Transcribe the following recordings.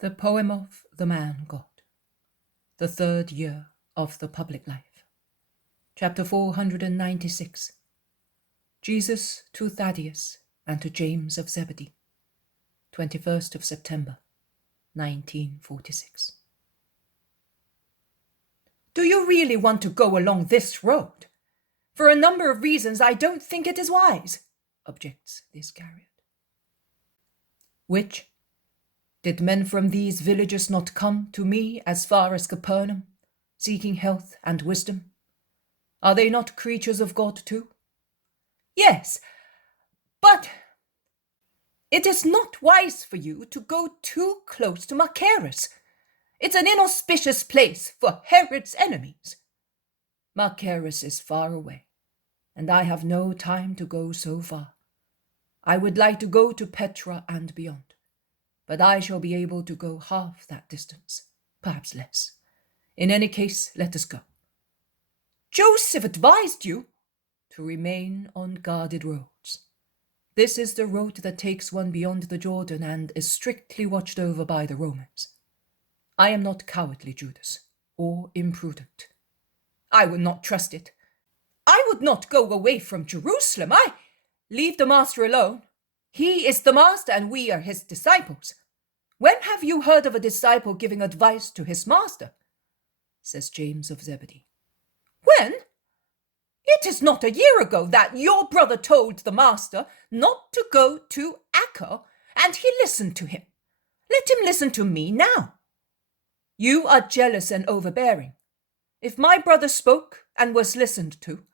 The Poem of the Man God, the third year of the public life. Chapter 496. Jesus to Thaddeus and to James of Zebedee. 21st of September, 1946. Do you really want to go along this road? For a number of reasons I don't think it is wise, objects the Iscariot. Which? Did men from these villages not come to me as far as Capernaum, seeking health and wisdom? Are they not creatures of God too? Yes, but it is not wise for you to go too close to Machaerus. It's an inauspicious place for Herod's enemies. Machaerus is far away, and I have no time to go so far. I would like to go to Petra and beyond, but I shall be able to go half that distance, perhaps less. In any case, let us go. Joseph advised you to remain on guarded roads. This is the road that takes one beyond the Jordan and is strictly watched over by the Romans. I am not cowardly, Judas, or imprudent. I would not trust it. I would not go away from Jerusalem. Leave the master alone. He is the master and we are his disciples. When have you heard of a disciple giving advice to his master? Says James of Zebedee. When? It is not a year ago that your brother told the master not to go to Acca, and he listened to him. Let him listen to me now. You are jealous and overbearing. If my brother spoke and was listened to,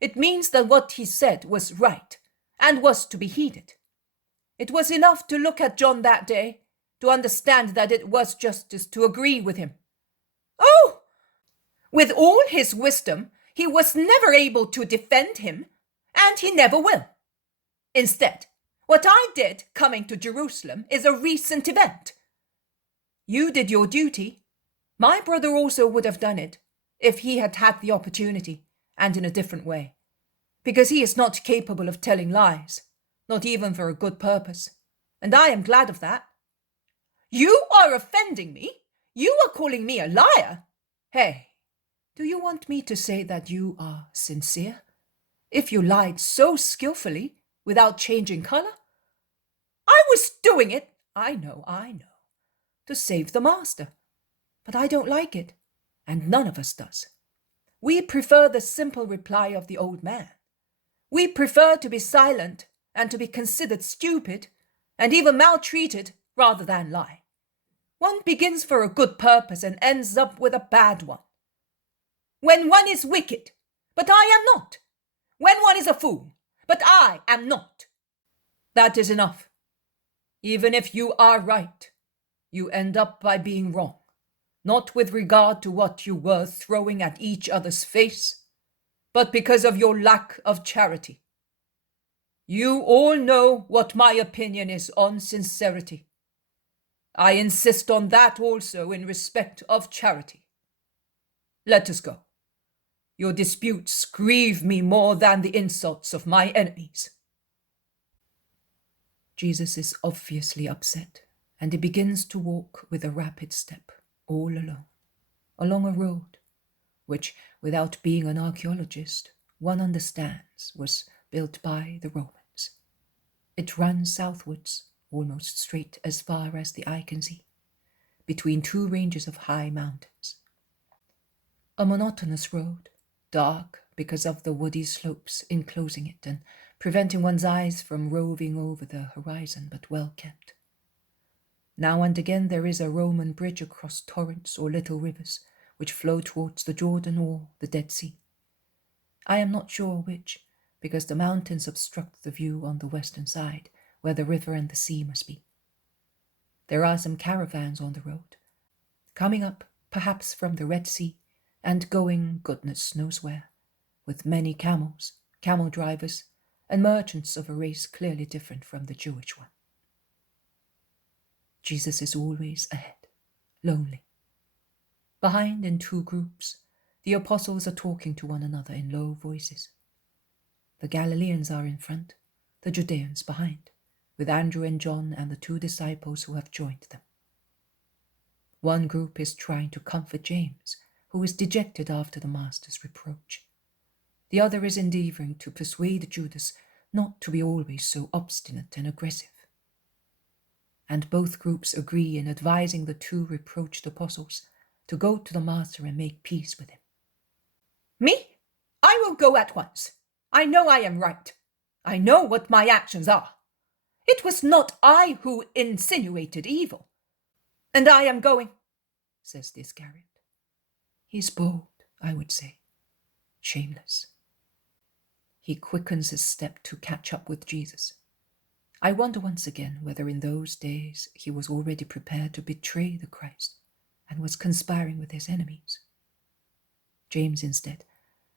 it means that what he said was right and was to be heeded. It was enough to look at John that day to understand that it was justice to agree with him. Oh! With all his wisdom, he was never able to defend him, and he never will. Instead, what I did coming to Jerusalem is a recent event. You did your duty. My brother also would have done it if he had had the opportunity, and in a different way, because he is not capable of telling lies, not even for a good purpose, and I am glad of that. You are offending me. You are calling me a liar. Hey, do you want me to say that you are sincere? If you lied so skillfully without changing color? I was doing it, I know, to save the master. But I don't like it, and none of us does. We prefer the simple reply of the old man. We prefer to be silent and to be considered stupid and even maltreated rather than lie. One begins for a good purpose and ends up with a bad one. When one is wicked, but I am not. When one is a fool, but I am not. That is enough. Even if you are right, you end up by being wrong, not with regard to what you were throwing at each other's face, but because of your lack of charity. You all know what my opinion is on sincerity. I insist on that also in respect of charity. Let us go. Your disputes grieve me more than the insults of my enemies. Jesus is obviously upset, and he begins to walk with a rapid step, all alone, along a road, which, without being an archaeologist, one understands was built by the Romans. It runs southwards, almost straight as far as the eye can see, between two ranges of high mountains. A monotonous road, dark because of the woody slopes enclosing it and preventing one's eyes from roving over the horizon, but well kept. Now and again there is a Roman bridge across torrents or little rivers which flow towards the Jordan or the Dead Sea. I am not sure which, because the mountains obstruct the view on the western side, where the river and the sea must be. There are some caravans on the road, coming up perhaps from the Red Sea, and going goodness knows where, with many camels, camel drivers, and merchants of a race clearly different from the Jewish one. Jesus is always ahead, lonely. Behind, in two groups, the apostles are talking to one another in low voices. The Galileans are in front, the Judeans behind, with Andrew and John and the two disciples who have joined them. One group is trying to comfort James, who is dejected after the master's reproach. The other is endeavoring to persuade Judas not to be always so obstinate and aggressive. And both groups agree in advising the two reproached apostles to go to the master and make peace with him. Me? I will go at once. I know I am right. I know what my actions are. It was not I who insinuated evil. And I am going, says the Iscariot. He is bold, I would say, shameless. He quickens his step to catch up with Jesus. I wonder once again whether in those days he was already prepared to betray the Christ and was conspiring with his enemies. James, instead,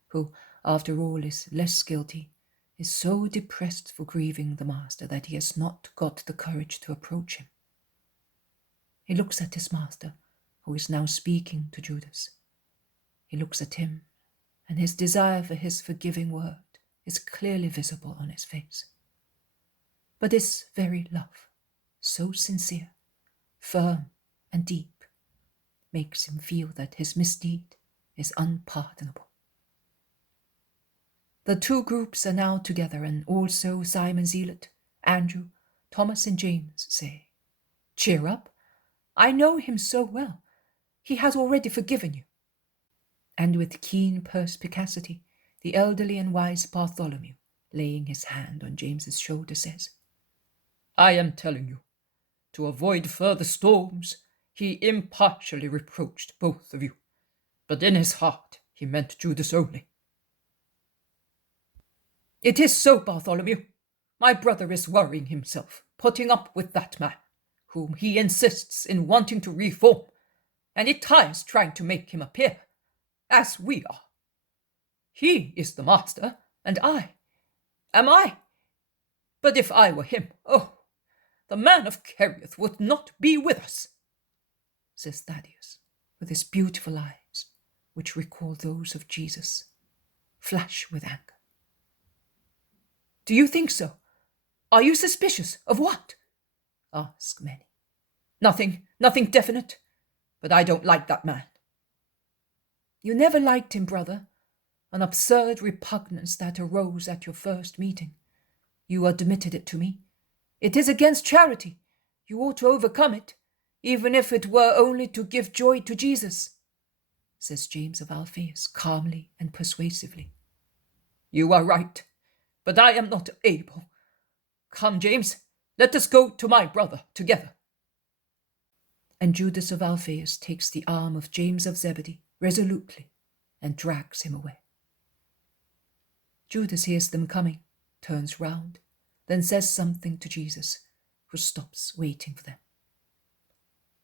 who, after all, is less guilty, is so depressed for grieving the master that he has not got the courage to approach him. He looks at his master, who is now speaking to Judas. He looks at him, and his desire for his forgiving word is clearly visible on his face. But this very love, so sincere, firm, and deep, makes him feel that his misdeed is unpardonable. The two groups are now together, and also Simon Zealot, Andrew, Thomas, and James say, "Cheer up. I know him so well. He has already forgiven you." And with keen perspicacity, the elderly and wise Bartholomew, laying his hand on James's shoulder, says, "I am telling you, to avoid further storms, he impartially reproached both of you, but in his heart he meant Judas only." "It is so, Bartholomew. My brother is worrying himself, putting up with that man, whom he insists in wanting to reform, and it tires trying to make him appear as we are. He is the master, and I. Am I? But if I were him, oh, the man of Kerioth would not be with us," says Thaddeus, with his beautiful eyes, which recall those of Jesus, flash with anger. "Do you think so? Are you suspicious of what?" ask many. Nothing definite, but I don't like that man." "You never liked him, brother. An absurd repugnance that arose at your first meeting. You admitted it to me. It is against charity. You ought to overcome it, even if it were only to give joy to Jesus," says James of Alphaeus calmly and persuasively. "You are right, but I am not able. Come, James, let us go to my brother together." And Judas of Alphaeus takes the arm of James of Zebedee resolutely and drags him away. Judas hears them coming, turns round, then says something to Jesus, who stops waiting for them.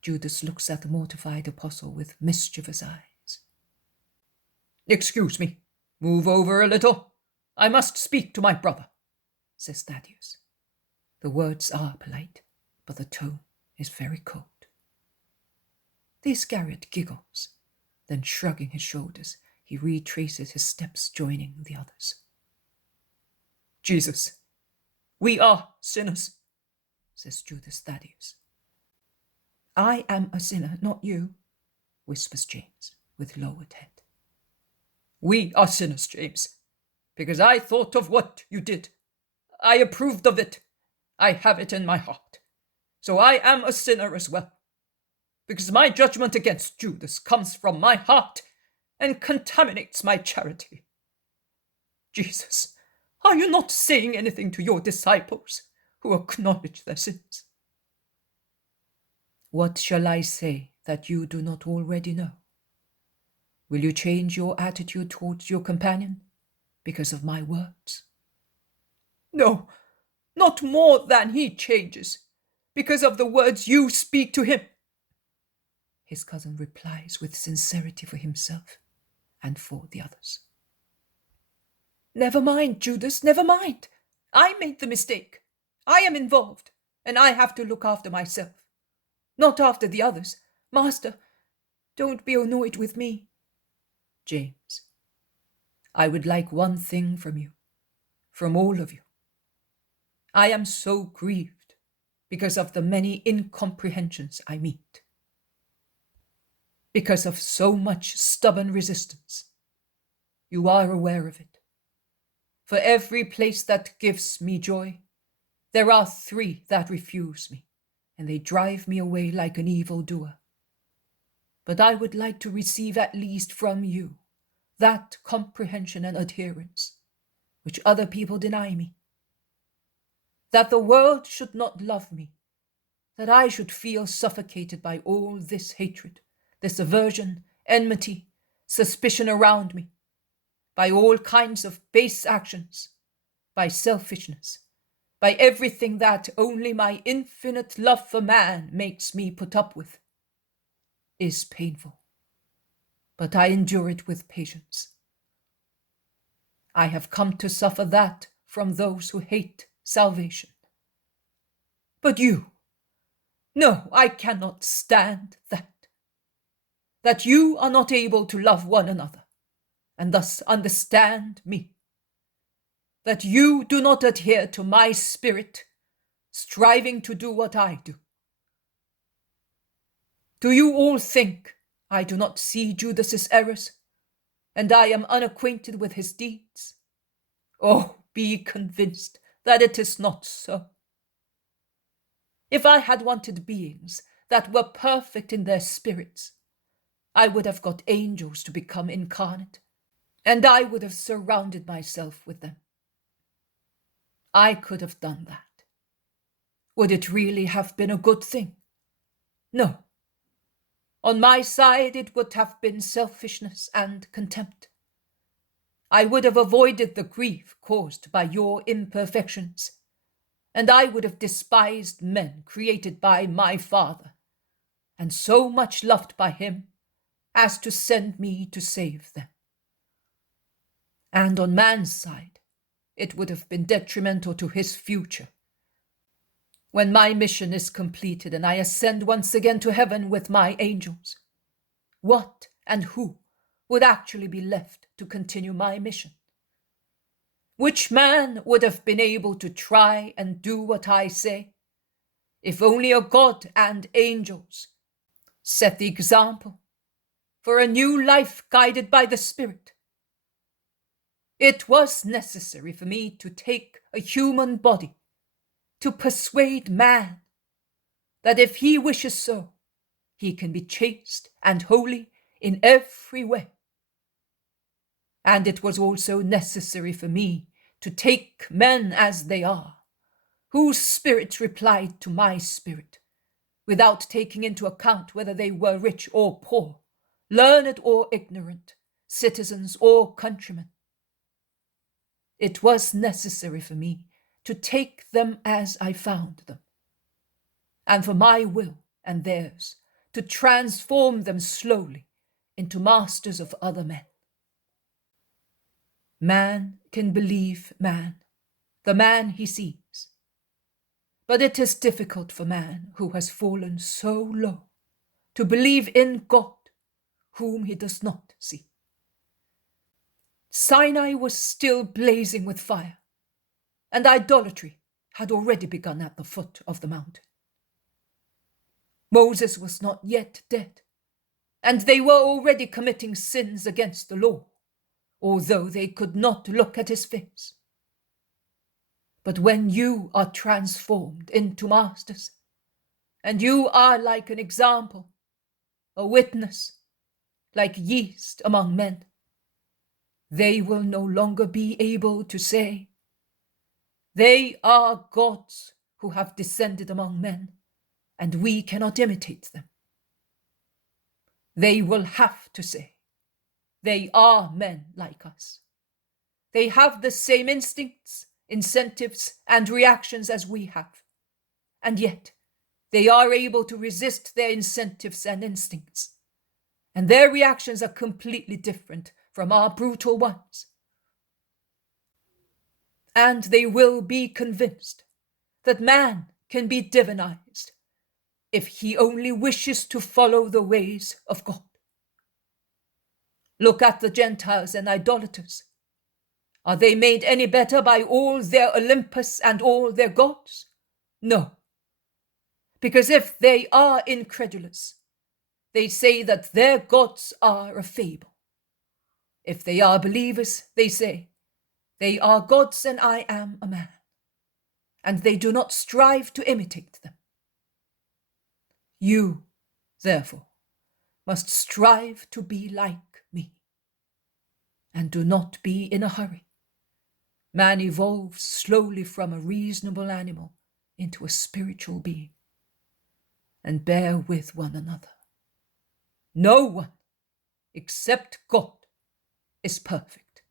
Judas looks at the mortified apostle with mischievous eyes. "Excuse me, move over a little. I must speak to my brother," says Thaddeus. The words are polite, but the tone is very cold. The Iscariot giggles, then shrugging his shoulders, he retraces his steps, joining the others. "Jesus, we are sinners," says Judas Thaddeus. "I am a sinner, not you," whispers James, with lowered head. "We are sinners, James, because I thought of what you did. I approved of it. I have it in my heart. So I am a sinner as well, because my judgment against Judas comes from my heart and contaminates my charity. Jesus, are you not saying anything to your disciples who acknowledge their sins?" "What shall I say that you do not already know? Will you change your attitude towards your companion because of my words?" "No, not more than he changes, because of the words you speak to him," his cousin replies with sincerity for himself and for the others. "Never mind, Judas, never mind. I made the mistake. I am involved, and I have to look after myself, not after the others. Master, don't be annoyed with me." "James, I would like one thing from you, from all of you. I am so grieved because of the many incomprehensions I meet. because of so much stubborn resistance. You are aware of it. For every place that gives me joy, there are 3 that refuse me, and they drive me away like an evildoer. But I would like to receive at least from you that comprehension and adherence which other people deny me. That the world should not love me, that I should feel suffocated by all this hatred, this aversion, enmity, suspicion around me, by all kinds of base actions, by selfishness, by everything that only my infinite love for man makes me put up with, is painful. But I endure it with patience. I have come to suffer that from those who hate salvation. But you, no, I cannot stand that. That you are not able to love one another, and thus understand me. That you do not adhere to my spirit, striving to do what I do. Do you all think I do not see Judas's errors, and I am unacquainted with his deeds? Oh, be convinced that it is not so. If I had wanted beings that were perfect in their spirits, I would have got angels to become incarnate, and I would have surrounded myself with them. I could have done that. Would it really have been a good thing? No. On my side, it would have been selfishness and contempt. I would have avoided the grief caused by your imperfections, and I would have despised men created by my Father, and so much loved by him as to send me to save them. And on man's side, it would have been detrimental to his future. When my mission is completed and I ascend once again to heaven with my angels, what and who would actually be left to continue my mission? Which man would have been able to try and do what I say, if only a God and angels set the example for a new life guided by the Spirit? It was necessary for me to take a human body to persuade man that if he wishes so, he can be chaste and holy in every way. And it was also necessary for me to take men as they are, whose spirits replied to my spirit, without taking into account whether they were rich or poor, learned or ignorant, citizens or countrymen. It was necessary for me to take them as I found them, and for my will and theirs to transform them slowly into masters of other men. Man can believe man, the man he sees, but it is difficult for man who has fallen so low to believe in God, whom he does not see. Sinai was still blazing with fire, and idolatry had already begun at the foot of the mountain. Moses was not yet dead, and they were already committing sins against the law, although they could not look at his face. But when you are transformed into masters, and you are like an example, a witness, like yeast among men, they will no longer be able to say, "They are gods who have descended among men, and we cannot imitate them." They will have to say, "They are men like us. They have the same instincts, incentives, and reactions as we have, and yet they are able to resist their incentives and instincts, and their reactions are completely different from our brutal ones." And they will be convinced that man can be divinized if he only wishes to follow the ways of God. Look at the Gentiles and idolaters. Are they made any better by all their Olympus and all their gods? No. Because if they are incredulous, they say that their gods are a fable. If they are believers, they say, they are gods and I am a man, and they do not strive to imitate them. You, therefore, must strive to be like me, and do not be in a hurry. Man evolves slowly from a reasonable animal into a spiritual being, and bear with one another. No one, except God, is perfect.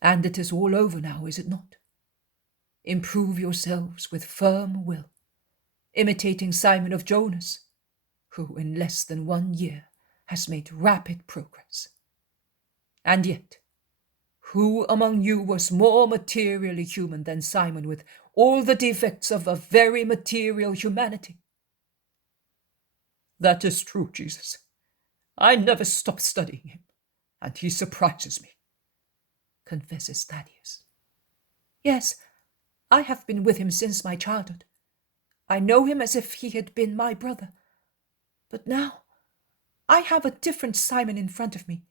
And it is all over now, is it not? Improve yourselves with firm will, imitating Simon of Jonas, who in less than 1 year has made rapid progress. And yet, who among you was more materially human than Simon, with all the defects of a very material humanity? That is true, Jesus. I never stop studying him, and he surprises me, confesses Thaddeus. Yes, I have been with him since my childhood. I know him as if he had been my brother. But now, I have a different Simon in front of me.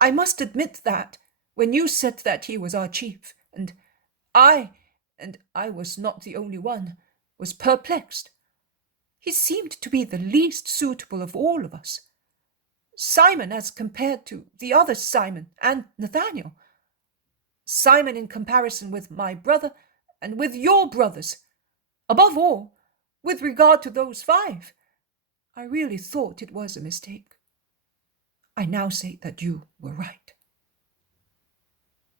I must admit that, when you said that he was our chief, and I was not the only one, was perplexed. He seemed to be the least suitable of all of us. Simon as compared to the other Simon and Nathaniel. Simon in comparison with my brother and with your brothers. Above all, with regard to those 5, I really thought it was a mistake. I now say that you were right.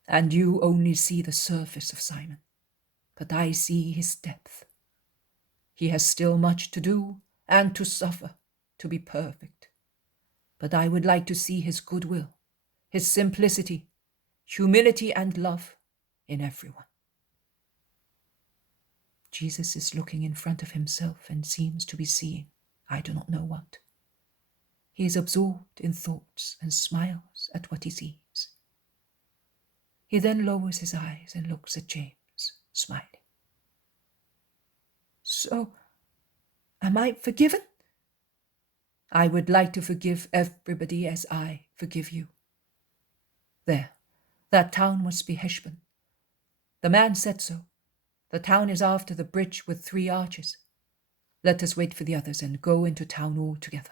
And you only see the surface of Simon, but I see his depth. He has still much to do and to suffer to be perfect. But I would like to see his goodwill, his simplicity, humility, and love in everyone. Jesus is looking in front of himself and seems to be seeing I do not know what. He is absorbed in thoughts and smiles at what he sees. He then lowers his eyes and looks at James, smiling. So, am I forgiven? I would like to forgive everybody as I forgive you. There, that town must be Heshbon. The man said so. The town is after the bridge with 3 arches. Let us wait for the others and go into town all together.